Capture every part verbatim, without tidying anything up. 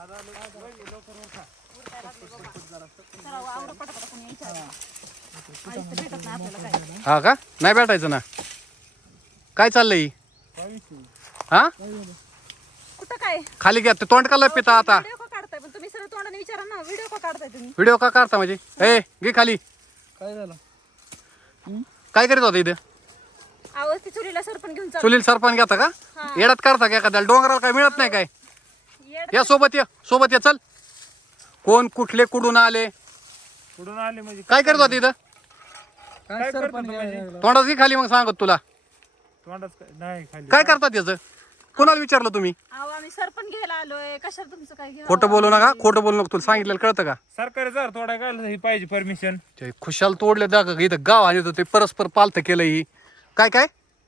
हा का नाही भेटायचं ना काय चाललंय हा कुठं काय खाली घ्या ते तोंड का पिता आता व्हिडिओ का काढताय पण तुम्ही सरळ तोंडाने विचारा ना व्हिडिओ का काढताय तुम्ही व्हिडिओ का काढता म्हणजे ए घे खाली काय झालं काय करीत होता इथे आवाज ती चुलीला सरपण घेऊन चालू सुनील सरपंच घेता का येडात काढता का एखाद्याला डोंगराला काय मिळत नाही काय येड या सोबत या सोबत या चल कोण कुठले कुठून आले कुठून आले म्हणजे काय करत होता इथं काय सरपंच घ्यायला लागला? तोंडात घे खाली मग सांगत तुला तोंडात काय- नाही खाली काय करतात याचं कोणाला विचारलं तुम्ही अहो आम्ही सरपण घ्यायला आलोय कशाला तुमचं काय घ्या खोटं बोलू नका खोटं बोलू नको तुला सांगितलं कळतं का सरकारी जर थोडा काय ही पाहिजे परमिशन ते खुशाल तोडले दा इथं गाव आणि इथं ते परस्पर पालत केलं ही काय काय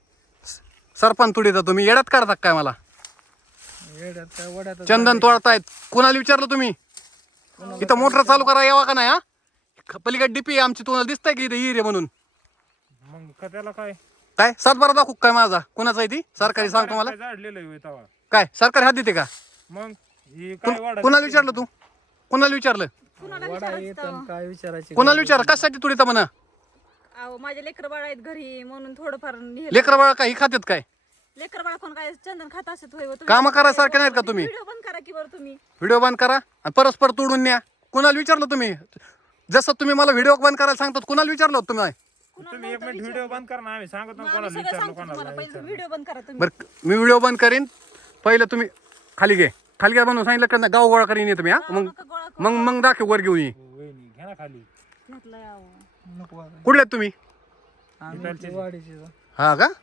सरपंच तुडीचा तुम्ही येड्यात काढता काय मला येड्यात काय वड्यात चंदन तोडतायत कोणाला विचारलं तुम्ही इथं मोटर चालू करा यावा का नाही हा पलीकडे डीपी आमची तुम्हाला दिसतंय की इथं हिरे म्हणून मग का त्याला काय काय सातबारा दाखवू काय माझा कोणाचा आहे ती सरकारी सांगतो मला काय झाडलेलं आहे तवा काय सरकारी हात देते का मग ही काय वाढ कोणाला विचारलं तू कोणाला विचारलं कुणाला वडा विचारायचं येत तेव्हा? काय विचारायची कोणाला विचार कशासाठी तुडीचा म्हणा अहो माझे लेकर बाळ आहेत घरी म्हणून थोडंफार नेलं. लेकर बाळा काय ही खात्यात काय लेकर बाळ कोण काय चंदन खात असत होय कामं करायसारखे नाहीत का तुम्ही व्हिडिओ बंद करा की बरं तुम्ही व्हिडिओ बंद करा आणि परस्पर तोडून न्या कोणाला विचारलं तुम्ही जसं तुम्ही मला व्हिडिओ बंद करायला सांगतात कोणाला विचारलं होतं तुम्ही तुम्ही एक मिनिट व्हिडिओ बंद करा ना आम्ही सांगत ना आम्ही कोणाला सगळं विचारलं सांगतो तुम्हाला कोणाला पहिले व्हिडिओ बंद करा तुम्ही बरं मी व्हिडिओ बंद करीन पहिलं तुम्ही खाली घे खाली घ्या म्हणून सांगितलं का नाही गाव गोळा करीन येतो मी हा मग नका गोळा करू. मग मग दाखव वर घेऊन ये वहिनी घ्या ना खाली घेतलंय अहो. नको वागायला. कुठले आहेत तुम्ही आम्ही ते वाडीचे जा. हा का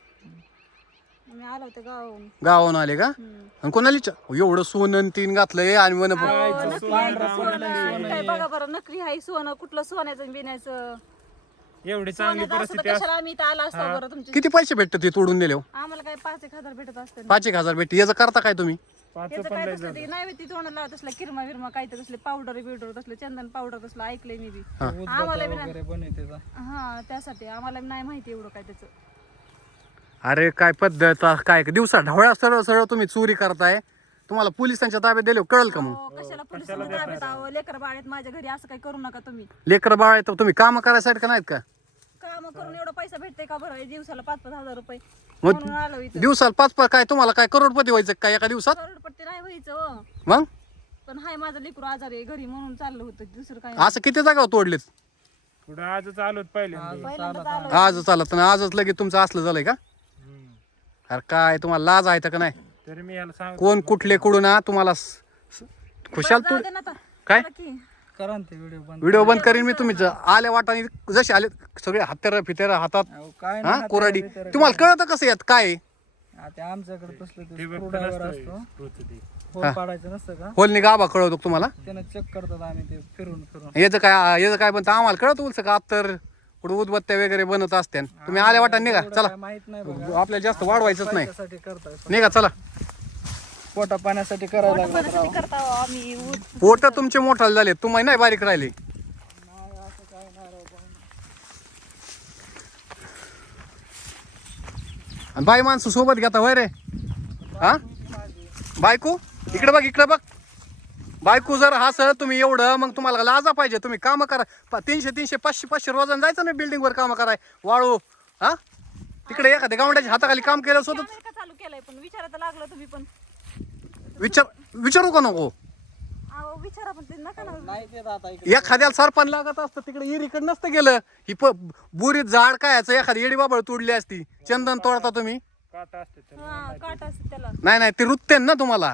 मी आलो होते गावाहून गावाहून आले का हम्म. आणि कोणाला विचार एवढं सोनं तीन घातलंय आणि म्हण अहो, नकली आहे का सोनं? काय बघा बरं नकली आहे सोनं कुठलं सोन्याचं आणि बिन्याचं एवढी चांगली सोन्याचं असतं तर परिस्थिती कशाला आम्ही इथं आला असतो बरं तुमची किती पैसे भेटतात ते तोडून दिले आम्हाला काय पाच एक हजार भेटत असते पाच एक हजार भेटते याचं करता काय तुम्ही पाच त्याचं काय तसलं ते नाही ती तोंड लावत असला किरमा विरमा काय तर तसले पावडर बिवडर तसले चंदन पावडर तसलं ऐकलंय मी बी आम्हाला बी नाही वगैरे बनवते जा. हा त्यासाठी आम्हाला बी नाही माहिती एवढं काय त्याचं अरे काय पद्धत काय दिवसा ढवळ्या सरळ सरळ तुम्ही चोरी करताय तुम्हाला पोलिसांच्या ताब्यात दिले कळल का मग हो, कशाला पोलिसांना ताब्यात आहो लेकर बाळ आहेत माझ्या घरी असं काही करू नका तुम्ही लेकर बाळ आहे तर तुम्ही काम करायसाठी का नाहीत का काम करून एवढा पैसा भेटते का बरं दिवसाला पाच पाच हजार रुपये मग म्हणून आलो इथं दिवसाला पाच पाच काय तुम्हाला काय करोडपती व्हायचं काय एका दिवसात करोडपट्टी नाही व्हायचं हो. मग पण हाय माझं लेकरू आजार आहे घरी म्हणून चाललं होतं दुसरं काय असं किती जागा तोडलेत पुढे आजच आलोत पहिले पहिल्यांदाच आलो आजच चालत आणि आजच लगेच तुमचं असलं झालंय का अरे काय तुम्हाला लाज आहे का नाही तरी मी याला सांग कोण कुठले कुठून ना तुम्हाला स- स- खुशाल तू जाऊ दे ना आता. काय चला की. करा ना ते व्हिडिओ बंद व्हिडिओ बंद करीन मी तुम्ही ज- आल्या वाटाने जसे आले सगळे हत्यार फित्यार हातात अहो, काय हा नाही कोराडी हाताला बिताला तुम्हाला कळतं कसं यात काय आहे? काय. आता आमच्याकडे तसलं ते ते बघ स्क्रूड्रायव्हर असतो होल पाडायचं नसतं का होलनी गाभा कळवतो का तुम्हाला त्यानं चेक करतात आम्ही ते फिरून फिरून याचं काय याचं काय बनतं आम्हाला कळत उलस का तर कुठं उदबत्त्या वगैरे बनत असत्या तुम्ही आल्या वाटा निघा चला काय माहित नाही बघा आपल्याला जास्त वाढवायचंच नाही त्यासाठी करताय निघा चला पोटा पाण्यासाठी करायला लागलं कोणासाठी करता हो आम्ही ऊस. पोट तुमचे मोठाले झाले तुम्ही नाही बारीक राहिले आणि बाई माणसं सोबत घेता होय रे हा बायको इकडे बघ इकडे बघ बायको जर हसं तुम्ही एवढं मग तुम्हाला लाजा पाहिजे तुम्ही काम करा प- तीनशे तीनशे पाचशे पाचशे रोजानं जायचं ना बिल्डिंग वर काम कराय वाळू हा तिकडे एखाद्या गावंड्याच्या हाताखाली काम केलं स्वतः आम्ही का चालू केलंय पण विचारायला लागलं तुम्ही पण विचार विचारू का नको अहो विचारा पण ते नका ना नाही देत आता इकडे एखाद्याला सरपण लागत असतं तिकडे इरीकडे नसतं गेलं ही प बुरीत झाड काय याचं एखादी येडी बाबळ तोडली असती चंदन तोडता तुम्ही काटा असते त्याला. हा काट असते त्याला नाही नाही ते रुतते ना तुम्हाला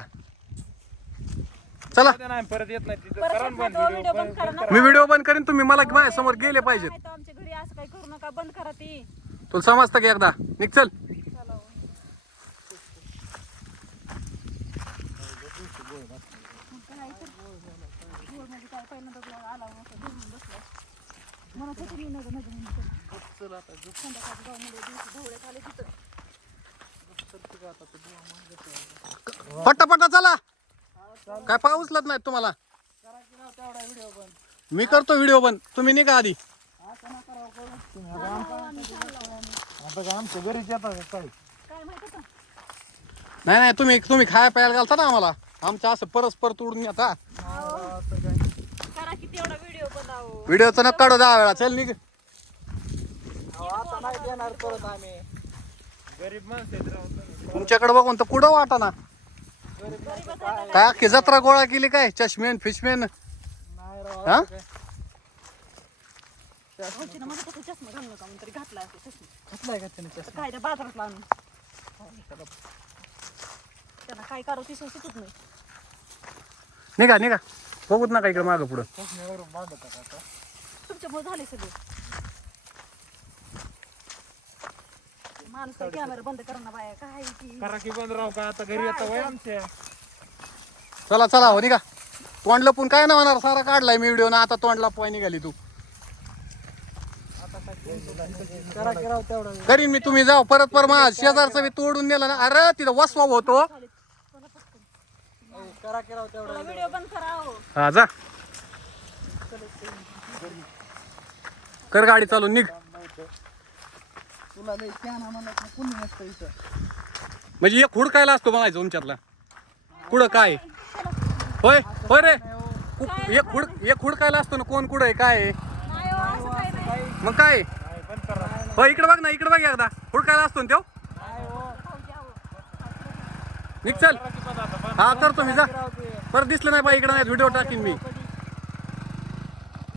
चला नाही परत येत नाही तिथं परत करा ना येत बंद नाही तो व्हिडिओ व्हिडिओ बंद करा ना मी व्हिडिओ बंद करीन तुम्ही मला माझ्या समोर गेले पाहिजेत नाही तर आमच्या घरी असं काही करू नका बंद करा ती तुला समजतं की एकदा निघ चल चला हो. मग काय तर गोरमध्ये काय पहिल्यांदा तुला आला मग असं धरून बसला. म्हणत होते मी नगर नगर म्हणून. संध्याकाळी गावामध्ये दिवशी ढवळे खाले तिथं. पट्टा पट्टा चला काय पाऊसलत नाही तुम्हाला मी करतो व्हिडिओ बंद तुम्ही निघा आधी आता का आमच्या घरीच येतात काय काय माहिती का नाही नाही तुम्ही तुम्ही खाया प्यायला घालता ना आम्हाला आमचं असं परस्पर तोडून येत हा असं काय करा किती एवढा व्हिडिओ बनावं. व्हिडिओचं न काढू दहा वेळा चल निघ अहो, आता नाही देणार परत आम्ही गरीब माणसं आहेत राव तुम्ही. तुमच्याकडे बघून तर कुठं वाटा ना गरीब माणसं काय काय अख्खी जत्रा गोळा केली काय चष्मेन फिशमेन नाही राव हा? असं काय. भाऊजीनं माझं कसं चष्मा घालू नका म्हणून तरी घातला असतो चष्मा. घातलाय का त्याने तर चष्मा? काय त्या बाजारात आणून त्यांना काय करावं ती सुचत नाही. निघा निघा बघूत नका इकडे मागं पुढं चष्म्यावरून मागत होता आता. तुमच्यामुळे झाले सगळे. माणसं कॅमेरा बंद करा ना बाया काय की करा की बंद राव का आता घरी येतं वय आमच्या. चला चला हो निघा तोंड लपून काय नाही होणार सारा काढलाय मी व्हिडिओ ना आता तोंड लपवाय निघाली तू करा की राव तेवढं करीन मी तुम्ही जाऊ परत पर मा शेजारचं बी तोडून नेलं ना अरे तिथं वसवा होतो करा की राव तेवढं व्हिडिओ बंद करा हो. हा जा कर गाडी चालून निघ तुला लई शहाणा म्हणत ना कुणी नसतं इथं. म्हणजे एक हुडकायला असतो म्हणायचं तुमच्यातला कुठं काय होय होय रे कु- एक हुड एक हुडकायला असतो ना कोण कुठं आहे काय आहे? नाही हो, असं काही नाही. मग काय नाही, बंद करा. होय इकडे बघ ना इकडे बघ एकदा हुडकायला असतो ना तो भाऊजी आहो. निघ चल करा की बंद आता बंद. हा करतो मी जा राव ते परत दिसलं नाही बाई इकडे नाही व्हिडिओ टाकीन मी